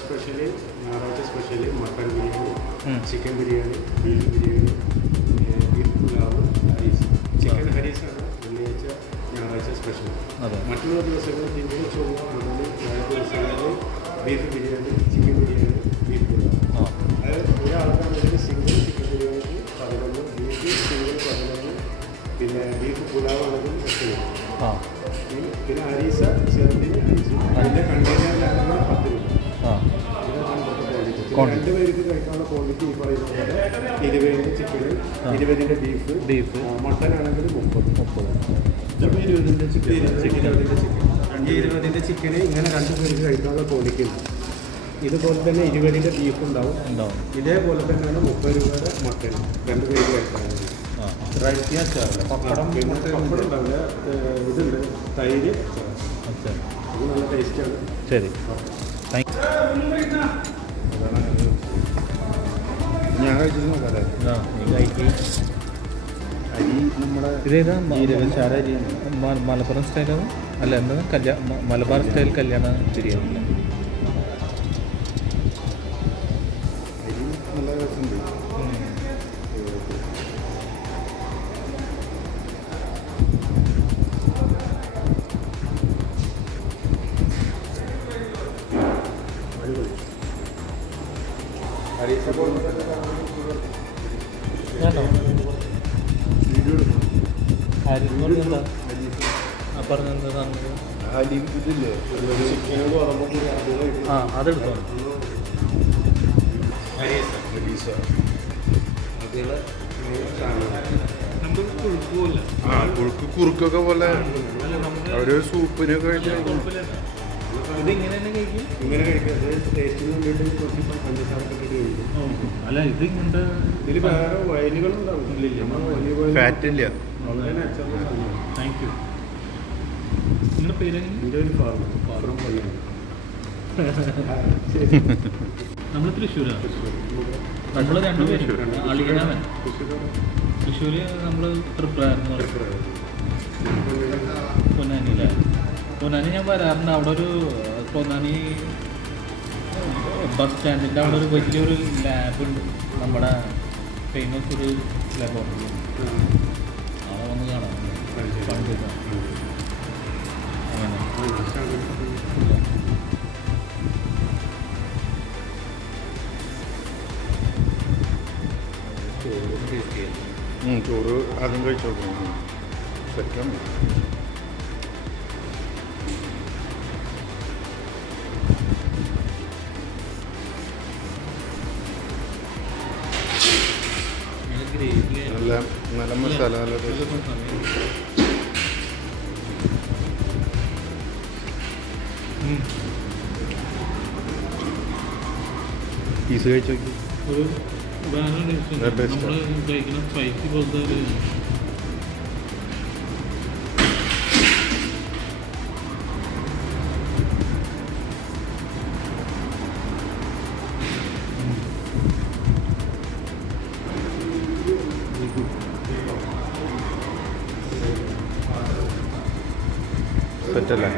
Special ഞായറാഴ്ച special mutton biryani, chicken biryani, beef biryani, beef pulao, ഹരീസ്. Chicken ഹരീസാണ് വെള്ളിയാഴ്ച ഞായറാഴ്ച സ്പെഷ്യൽ. മറ്റുള്ള ദിവസങ്ങൾ തിങ്കൾ ചൊവ്വ മുതൽ വ്യാഴാഴ്ച ദിവസങ്ങളിൽ beef biryani, chicken biryani, beef pulao. അതായത് ഒരാൾക്കാണെങ്കിൽ സിംഗിൾ ചിക്കൻ ബിരിയാണിക്ക് 11, ബീഫ് സിംഗിൾ 11, പിന്നെ ബീഫ് പുലാവ് ആണെങ്കിൽ 8. പിന്നെ അരീസ ചെറുതിന് 5, അതിൻ്റെ കണ്ടെയ്നറിലാണെങ്കിൽ 10 രൂപ. രണ്ട് പേർക്ക് കഴിക്കാനുള്ള ക്വാണ്ടിറ്റി ഈ പറയുന്ന പോലെ 20 ചിക്കന്, 20 ബീഫ്, മട്ടൻ ആണെങ്കിൽ 30. ചിലപ്പോൾ 20 ചിക്കൻ, 20 ചിക്കന് ഇങ്ങനെ 2 പേർക്ക് കഴിക്കാനുള്ള ക്വാണ്ടിറ്റി ഉണ്ട്. ഇതുപോലെ തന്നെ 20 ബീഫ് ഉണ്ടാവും. ഇതേപോലെ തന്നെയാണ് 30 രൂപയുടെ മട്ടൻ 2 പേർക്ക് കഴിക്കാനുള്ളത്. പപ്പടം ഉണ്ടാവില്ല, ഇതുണ്ട് തൈര്, ഇത് നല്ല ടേസ്റ്റാണ്. ശരി, ഞാൻ കഴിച്ചത് നോക്കാതെ അരി നമ്മുടെ ഇതേതാ മലപ്പുറം സ്റ്റൈലാണ് അല്ല എന്താ മലബാർ സ്റ്റൈൽ കല്യാണ ബിരിയാണി. അരി നല്ല രസമുണ്ട്. അതെടുത്തോ. കുറുക്കൊക്കെ പോലെ ഒരു സൂപ്പിനൊക്കെ ഇതിങ്ങനെ കഴിക്കും. ഇങ്ങനെ കഴിക്കാം. ടേസ്റ്റിന് വേണ്ടിയിട്ട് കുറച്ച് പഞ്ചസാര ഇട്ടിട്ട് കഴിക്കും. അല്ല ഇത് ഇങ്ങനത്തെ ഇതിൽ വേറെ വയലുകളുണ്ടാവും. ഫാറ്റ് ഇല്ല. Thank you. നിങ്ങളുടെ പേര് എൻ്റെ ഒരു ഫാറം പള്ളിയാണ്. നമ്മൾ തൃശ്ശൂരാണ്. നമ്മൾ രണ്ടുപേരും അളിയനാവൻ തൃശ്ശൂർ. നമ്മൾ പൊന്നാനി അല്ലേ? പൊന്നാനി ഞാൻ വരാറുണ്ട്. അവിടെ ഒരു പൊന്നാനി ബസ് സ്റ്റാൻഡിൻ്റെ അവിടെ ഒരു വലിയൊരു ലാബുണ്ട്. നമ്മുടെ ഫേമസ് ഒരു ലബോറട്ടറി. അവിടെ വന്ന് കാണാം. പണ്ട് ചോറ് ആദ്യം കഴിച്ചു നോക്കണം. സെറ്റാണ്. നല്ല മസാല, നല്ല പീസ് കഴിച്ചു നോക്കി. ഒരു നമ്മൾ കഴിക്കുന്ന സ്പൈസി പോലത്തെ ഒരു സെറ്റല്ലേ?